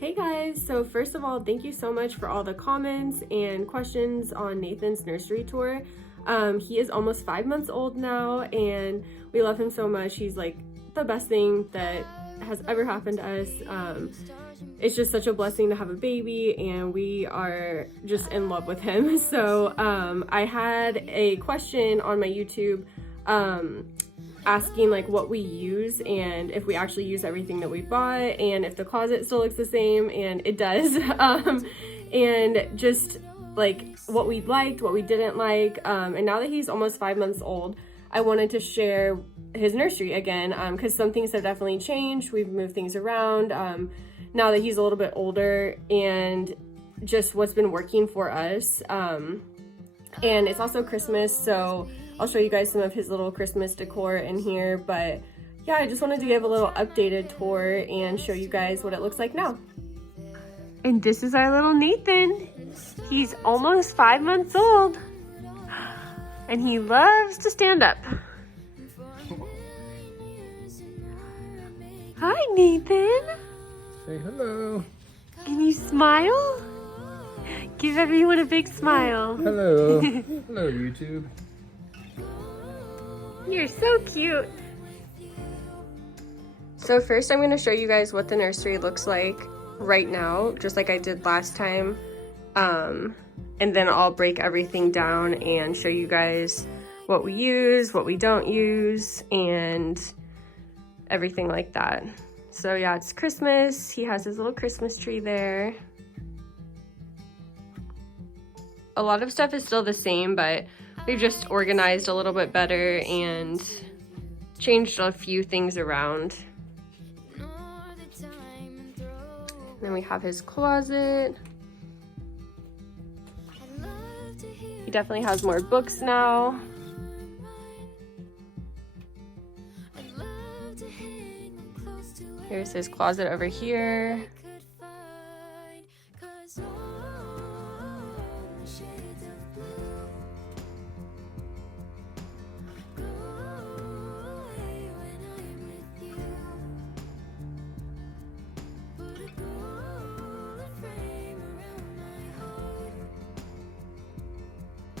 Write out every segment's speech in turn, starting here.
Hey guys, so first of all, thank you so much for all the comments and questions on Nathan's nursery tour. He is almost 5 months old now and we love him so much. He's like the best thing that has ever happened to us. It's just such a blessing to have a baby and we are just in love with him. So I had a question on my YouTube asking like what we use and if we actually use everything that we bought and if the closet still looks the same, and it does. And just like what we liked, what we didn't like, and now that he's almost 5 months old, I wanted to share his nursery again, because some things have definitely changed. We've moved things around now that he's a little bit older, and just what's been working for us. And it's also Christmas, so I'll show you guys some of his little Christmas decor in here, but yeah, I just wanted to give a little updated tour and show you guys what it looks like now. And this is our little Nathan. He's almost 5 months old, and he loves to stand up. Hi, Nathan. Say hello. Can you smile? Give everyone a big smile. Hello. Hello, YouTube. You're so cute. So first I'm going to show you guys what the nursery looks like right now, just like I did last time. And then I'll break everything down and show you guys what we use, what we don't use, and everything like that. So yeah, it's Christmas. He has his little Christmas tree there. A lot of stuff is still the same, but we've just organized a little bit better and changed a few things around. Then we have his closet. He definitely has more books now. Here's his closet over here.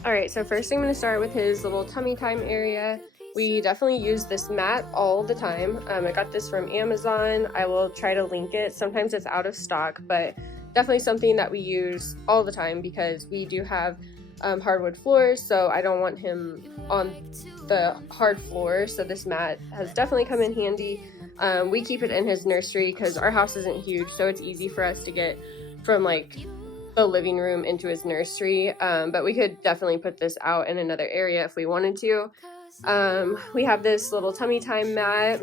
All right, so first I'm going to start with his little tummy time area. We definitely use this mat all the time. I got this from Amazon. I will try to link it. Sometimes it's out of stock, but definitely something that we use all the time because we do have hardwood floors, so I don't want him on the hard floor. So this mat has definitely come in handy. We keep it in his nursery because our house isn't huge, so it's easy for us to get from like the living room into his nursery, but we could definitely put this out in another area if we wanted to. We have this little tummy time mat,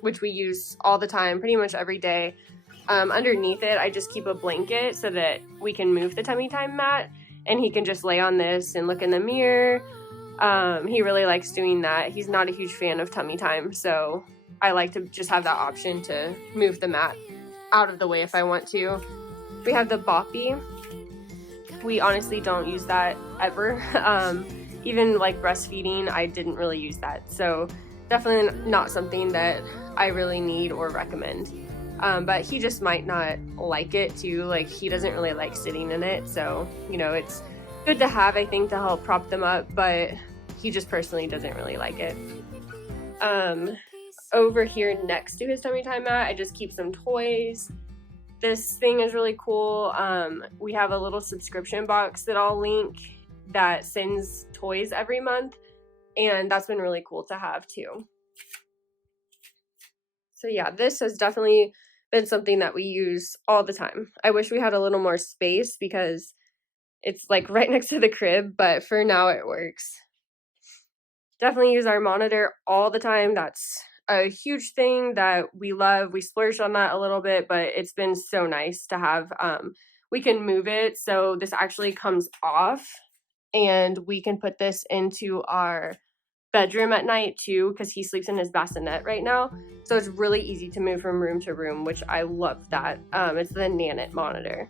which we use all the time, pretty much every day. Underneath it, I just keep a blanket so that we can move the tummy time mat, and he can just lay on this and look in the mirror. He really likes doing that. He's not a huge fan of tummy time, so I like to just have that option to move the mat out of the way if I want to. We have the boppy. We honestly don't use that ever. Even like breastfeeding, I didn't really use that. So definitely not something that I really need or recommend. But he just might not like it too. Like he doesn't really like sitting in it. So, you know, it's good to have, I think, to help prop them up, but he just personally doesn't really like it. Over here next to his tummy time mat, I just keep some toys. This thing is really cool. We have a little subscription box that I'll link that sends toys every month, and that's been really cool to have too. So yeah, this has definitely been something that we use all the time. I wish we had a little more space because it's like right next to the crib, but for now it works. Definitely use our monitor all the time. That's a huge thing that we love. We splurged on that a little bit, but it's been so nice to have. We can move it, so this actually comes off, and we can put this into our bedroom at night too, because he sleeps in his bassinet right now. So it's really easy to move from room to room, which I love that. It's the Nanit monitor.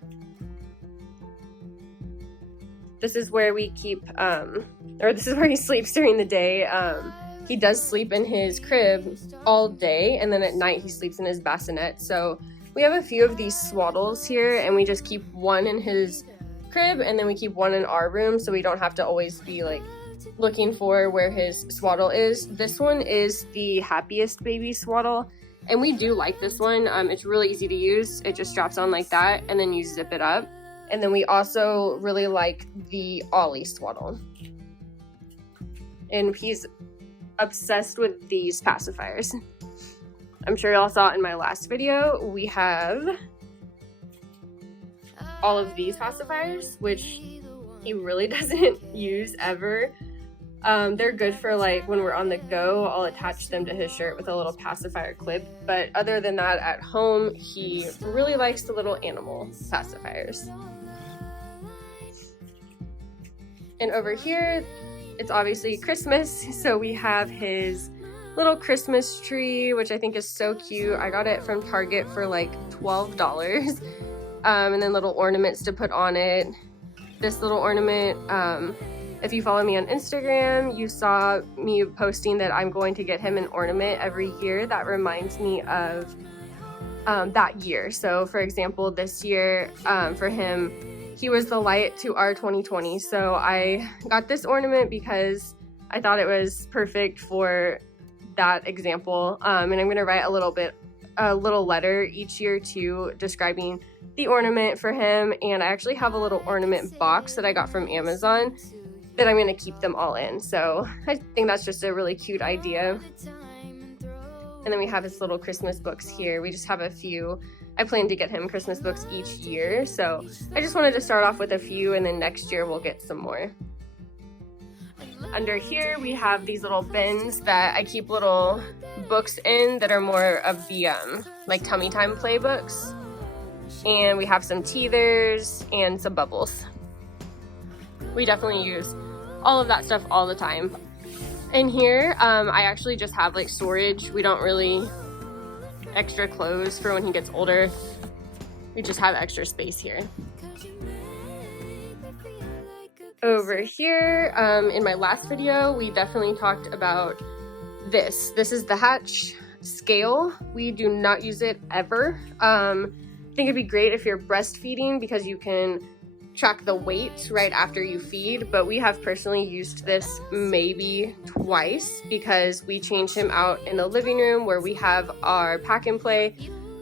This is where we keep, or this is where he sleeps during the day. He does sleep in his crib all day, and then at night he sleeps in his bassinet. So We have a few of these swaddles here, and we just keep one in his crib and then we keep one in our room, so we don't have to always be like looking for where his swaddle is. This one is the Happiest Baby swaddle, and we do like this one. It's really easy to use. It just straps on like that and then you zip it up. And then we also really like the Ollie swaddle, and he's obsessed with these pacifiers. I'm sure y'all saw it in my last video. We have all of these pacifiers, which he really doesn't use ever. They're good for like when we're on the go. I'll attach them to his shirt with a little pacifier clip, but other than that, at home he really likes the little animal pacifiers. And over here, it's obviously Christmas, so we have his little Christmas tree, which I think is so cute. I got it from Target for like $12. And then little ornaments to put on it. This little ornament, if you follow me on Instagram, you saw me posting that I'm going to get him an ornament every year that reminds me of that year. So for example, this year for him, he was the light to our 2020. So I got this ornament because I thought it was perfect for that example. And I'm gonna write a little letter each year too, describing the ornament for him. And I actually have a little ornament box that I got from Amazon that I'm gonna keep them all in. So I think that's just a really cute idea. And then we have his little Christmas books here. We just have a few. I plan to get him Christmas books each year, so I just wanted to start off with a few, and then next year we'll get some more. Under here we have these little bins that I keep little books in that are more of the like tummy time play books. And we have some teethers and some bubbles. We definitely use all of that stuff all the time. In here, I actually just have like storage. We don't really extra clothes for when he gets older. We just have extra space here. Over here, in my last video, we definitely talked about this. This is the Hatch scale. We do not use it ever. I think it'd be great if you're breastfeeding because you can track the weight right after you feed, but we have personally used this maybe twice because we change him out in the living room where we have our pack and play.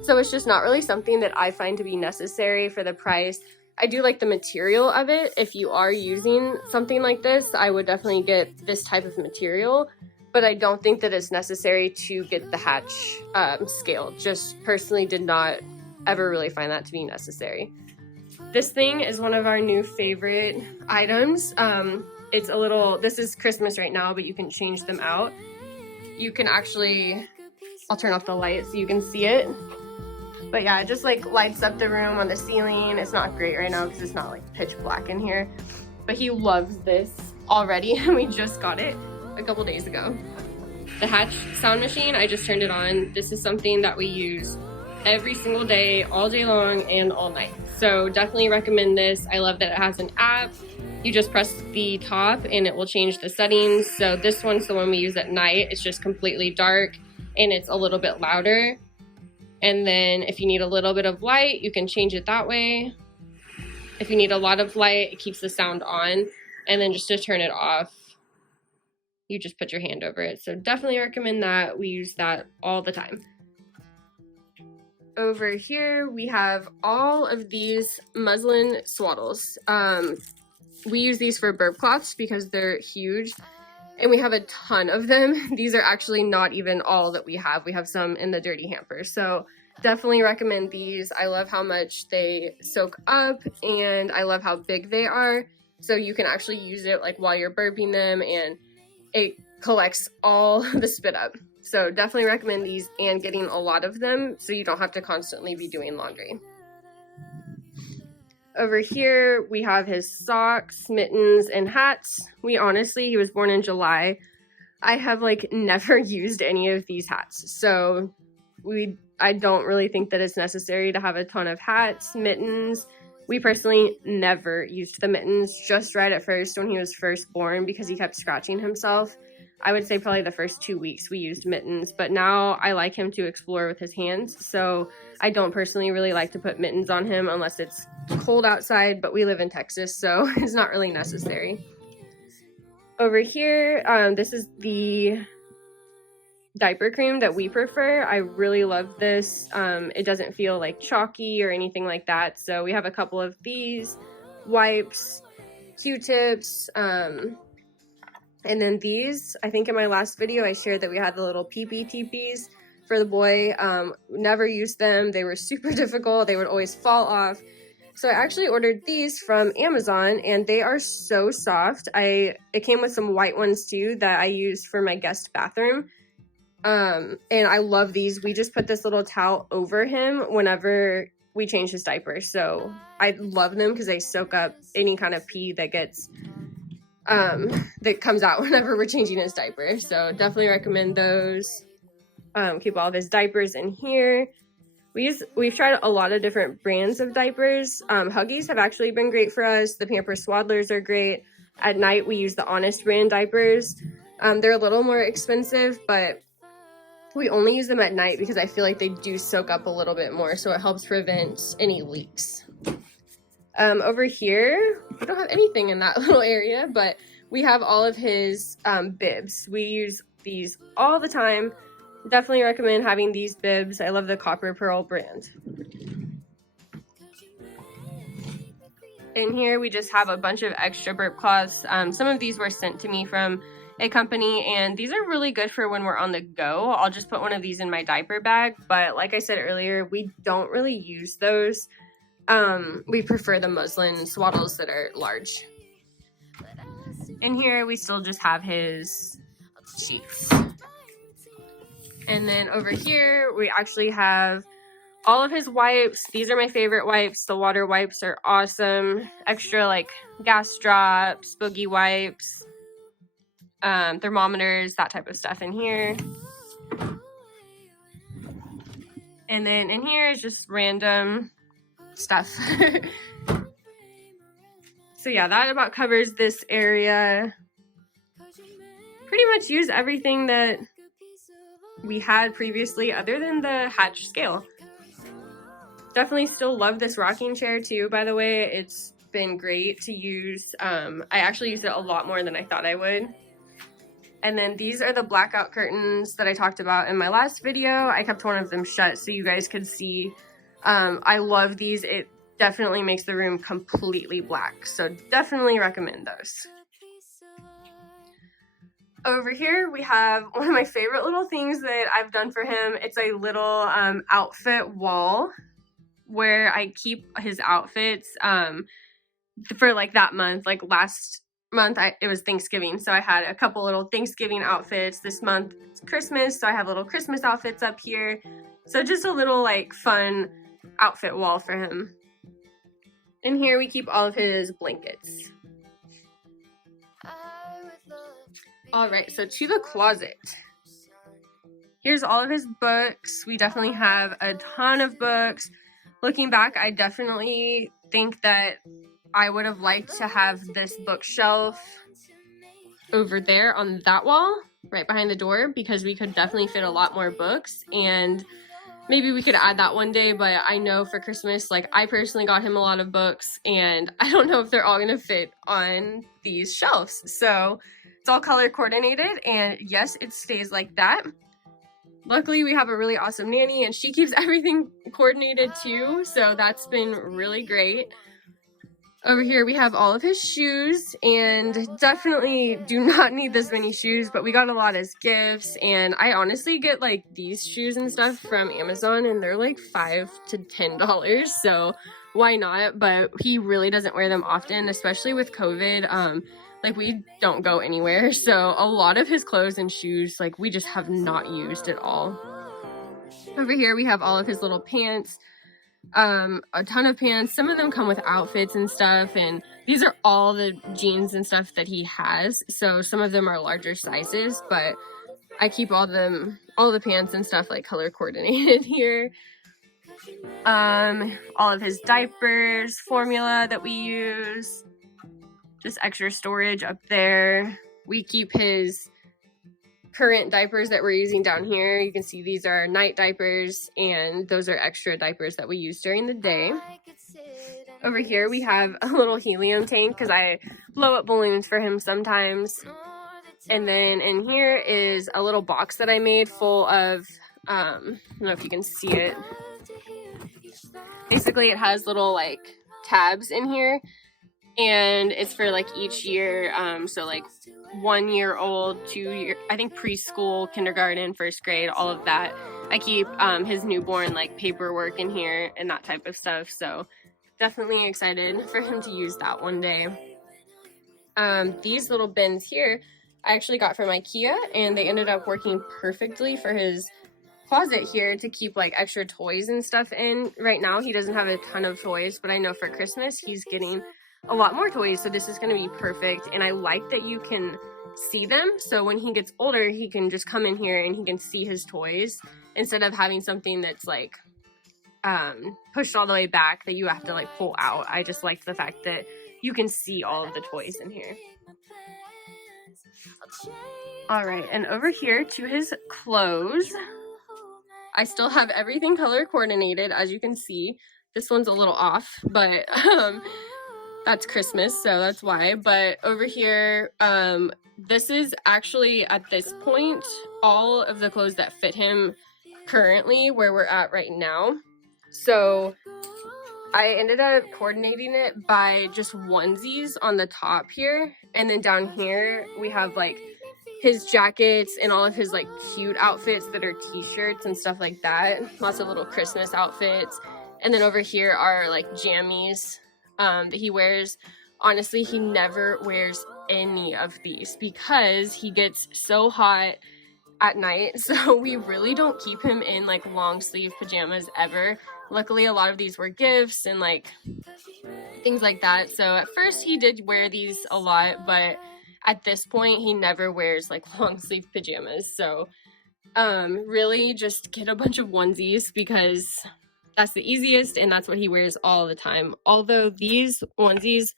So it's just not really something that I find to be necessary for the price. I do like the material of it. If you are using something like this, I would definitely get this type of material, but I don't think that it's necessary to get the Hatch scale. Just personally did not ever really find that to be necessary. This thing is one of our new favorite items. It's a little, this is Christmas right now, but you can change them out. You can actually, I'll turn off the light so you can see it. But yeah, it just like lights up the room on the ceiling. It's not great right now because it's not like pitch black in here. But he loves this already, and we just got it a couple days ago. The Hatch sound machine, I just turned it on. This is something that we use every single day, all day long and all night. So definitely recommend this. I love that it has an app. You just press the top and it will change the settings. So this one's the one we use at night. It's just completely dark and it's a little bit louder. And then if you need a little bit of light, you can change it that way. If you need a lot of light, it keeps the sound on. And then just to turn it off, you just put your hand over it. So definitely recommend that. We use that all the time. Over here, we have all of these muslin swaddles. We use these for burp cloths because they're huge, and we have a ton of them. These are actually not even all that we have. We have some in the dirty hamper. So definitely recommend these. I love how much they soak up, and I love how big they are. So you can actually use it like while you're burping them, and it collects all the spit up. So definitely recommend these and getting a lot of them so you don't have to constantly be doing laundry. Over here, we have his socks, mittens, and hats. He was born in July. I have like never used any of these hats. So I don't really think that it's necessary to have a ton of hats, mittens. We personally never used the mittens, just right at first when he was first born because he kept scratching himself. I would say probably the first 2 weeks we used mittens, but now I like him to explore with his hands. So I don't personally really like to put mittens on him unless it's cold outside, but we live in Texas, so it's not really necessary. Over here, this is the diaper cream that we prefer. I really love this. It doesn't feel like chalky or anything like that. So we have a couple of these, wipes, Q-tips, and then these. I think in my last video I shared that we had the little pee-pee teepees for the boy. Never used them. They were super difficult. They would always fall off. So I actually ordered these from Amazon, and they are so soft. It came with some white ones too that I used for my guest bathroom. And I love these. We just put this little towel over him whenever we change his diaper. So I love them because they soak up any kind of pee that gets that comes out whenever we're changing his diaper. So definitely recommend those. Keep all of his diapers in here. We've tried a lot of different brands of diapers. Huggies have actually been great for us. The Pampers Swaddlers are great. At night we use the Honest brand diapers. They're a little more expensive, but we only use them at night because I feel like they do soak up a little bit more, so it helps prevent any leaks. Over here, we don't have anything in that little area, but we have all of his bibs. We use these all the time. Definitely recommend having these bibs. I love the Copper Pearl brand. In here, we just have a bunch of extra burp cloths. Some of these were sent to me from a company, and these are really good for when we're on the go. I'll just put one of these in my diaper bag, but like I said earlier, we don't really use those. We prefer the muslin swaddles that are large. In here, we still just have his sheets. And then over here, we actually have all of his wipes. These are my favorite wipes. The water wipes are awesome. Extra like gas drops, boogie wipes, thermometers, that type of stuff in here. And then in here is just random stuff. So yeah, that about covers this area. Pretty much use everything that we had previously other than the Hatch scale. Definitely still love this rocking chair too, by the way. It's been great to use. I actually use it a lot more than I thought I would. And then these are the blackout curtains that I talked about in my last video. I kept one of them shut so you guys could see. I love these. It definitely makes the room completely black, so definitely recommend those. Over here we have one of my favorite little things that I've done for him. It's a little outfit wall where I keep his outfits for like that month. Like last month it was Thanksgiving, so I had a couple little Thanksgiving outfits. This month it's Christmas, so I have little Christmas outfits up here. So just a little like fun outfit wall for him. In here we keep all of his blankets. Alright, so to the closet. Here's all of his books. We definitely have a ton of books. Looking back, I definitely think that I would have liked to have this bookshelf over there on that wall, right behind the door, because we could definitely fit a lot more books, and maybe we could add that one day. But I know for Christmas, like I personally got him a lot of books, and I don't know if they're all gonna fit on these shelves. So it's all color coordinated, and yes, it stays like that. Luckily, we have a really awesome nanny, and she keeps everything coordinated too, so that's been really great. Over here, we have all of his shoes, and definitely do not need this many shoes, but we got a lot as gifts, and I honestly get like these shoes and stuff from Amazon, and they're like $5 to $10, so why not? But he really doesn't wear them often, especially with COVID. Like we don't go anywhere, so a lot of his clothes and shoes, like we just have not used at all. Over here we have all of his little pants, a ton of pants. Some of them come with outfits and stuff, and these are all the jeans and stuff that he has, so some of them are larger sizes, but I keep all the pants and stuff like color coordinated here. All of his diapers, formula that we use. Just extra storage up there. We keep his current diapers that we're using down here. You can see these are night diapers, and those are extra diapers that we use during the day. Over here we have a little helium tank because I blow up balloons for him sometimes. And then in here is a little box that I made full of, I don't know if you can see it. Basically it has little like tabs in here, and it's for like each year. So like 1 year old, 2 year, I think preschool, kindergarten, first grade, all of that. I keep his newborn like paperwork in here and that type of stuff. So definitely excited for him to use that one day. These little bins here I actually got from IKEA, and they ended up working perfectly for his closet here to keep like extra toys and stuff in. Right now he doesn't have a ton of toys, but I know for Christmas he's getting a lot more toys, so this is going to be perfect. And I like that you can see them, so when he gets older he can just come in here and he can see his toys instead of having something that's like pushed all the way back that you have to like pull out. I just like the fact that you can see all of the toys in here. All right, and over here to his clothes, I still have everything color coordinated. As you can see, this one's a little off, but that's Christmas, so that's why. But over here, this is actually at this point all of the clothes that fit him currently where we're at right now. So I ended up coordinating it by just onesies on the top here, and then down here we have like his jackets and all of his like cute outfits that are t-shirts and stuff like that. Lots of little Christmas outfits. And then over here are like jammies that he wears. Honestly, he never wears any of these because he gets so hot at night, so we really don't keep him in like long sleeve pajamas ever. Luckily a lot of these were gifts and like things like that, so at first he did wear these a lot, but at this point he never wears like long sleeve pajamas. So really just get a bunch of onesies because that's the easiest and that's what he wears all the time. Although these onesies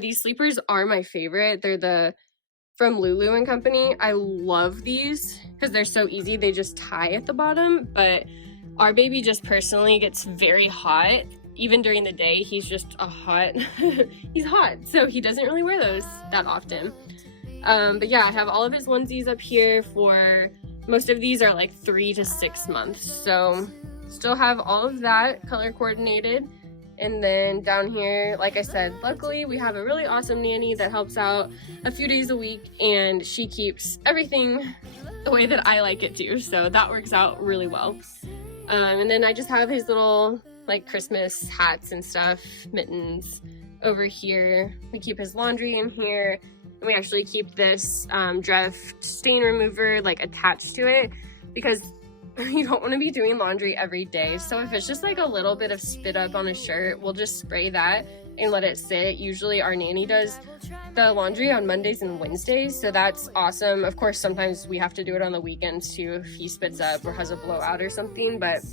these sleepers are my favorite. They're the from Lulu and Company. I love these because they're so easy. They just tie at the bottom, but our baby just personally gets very hot. Even during the day, he's just he's hot. So he doesn't really wear those that often. But yeah, I have all of his onesies up here for, most of these are like 3 to 6 months. So still have all of that color coordinated. And then down here, like I said, luckily we have a really awesome nanny that helps out a few days a week, and she keeps everything the way that I like it to. So that works out really well. And then I just have his little like Christmas hats and stuff, mittens over here. We keep his laundry in here, and we actually keep this Dreft stain remover like attached to it because you don't want to be doing laundry every day. So if it's just like a little bit of spit up on a shirt, we'll just spray that and let it sit. Usually our nanny does the laundry on Mondays and Wednesdays, so that's awesome. Of course, sometimes we have to do it on the weekends too if he spits up or has a blowout or something, but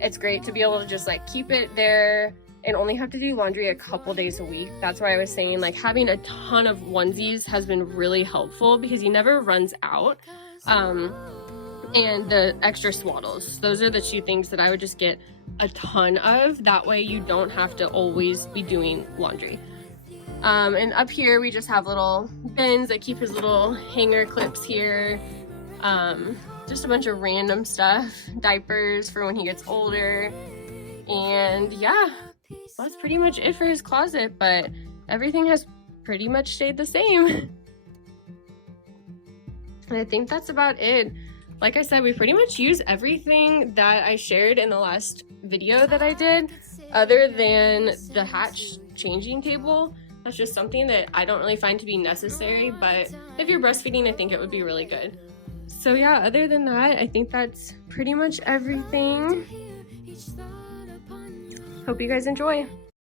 it's great to be able to just like keep it there and only have to do laundry a couple days a week. That's why I was saying like having a ton of onesies has been really helpful because he never runs out. And the extra swaddles. Those are the two things that I would just get a ton of. That way you don't have to always be doing laundry. And up here we just have little bins that keep his little hanger clips here. Just a bunch of random stuff. Diapers for when he gets older. And yeah, that's pretty much it for his closet, but everything has pretty much stayed the same. And I think that's about it. Like I said, we pretty much use everything that I shared in the last video that I did, other than the hatch changing table. That's just something that I don't really find to be necessary, but if you're breastfeeding, I think it would be really good. So yeah, other than that, I think that's pretty much everything. Hope you guys enjoy.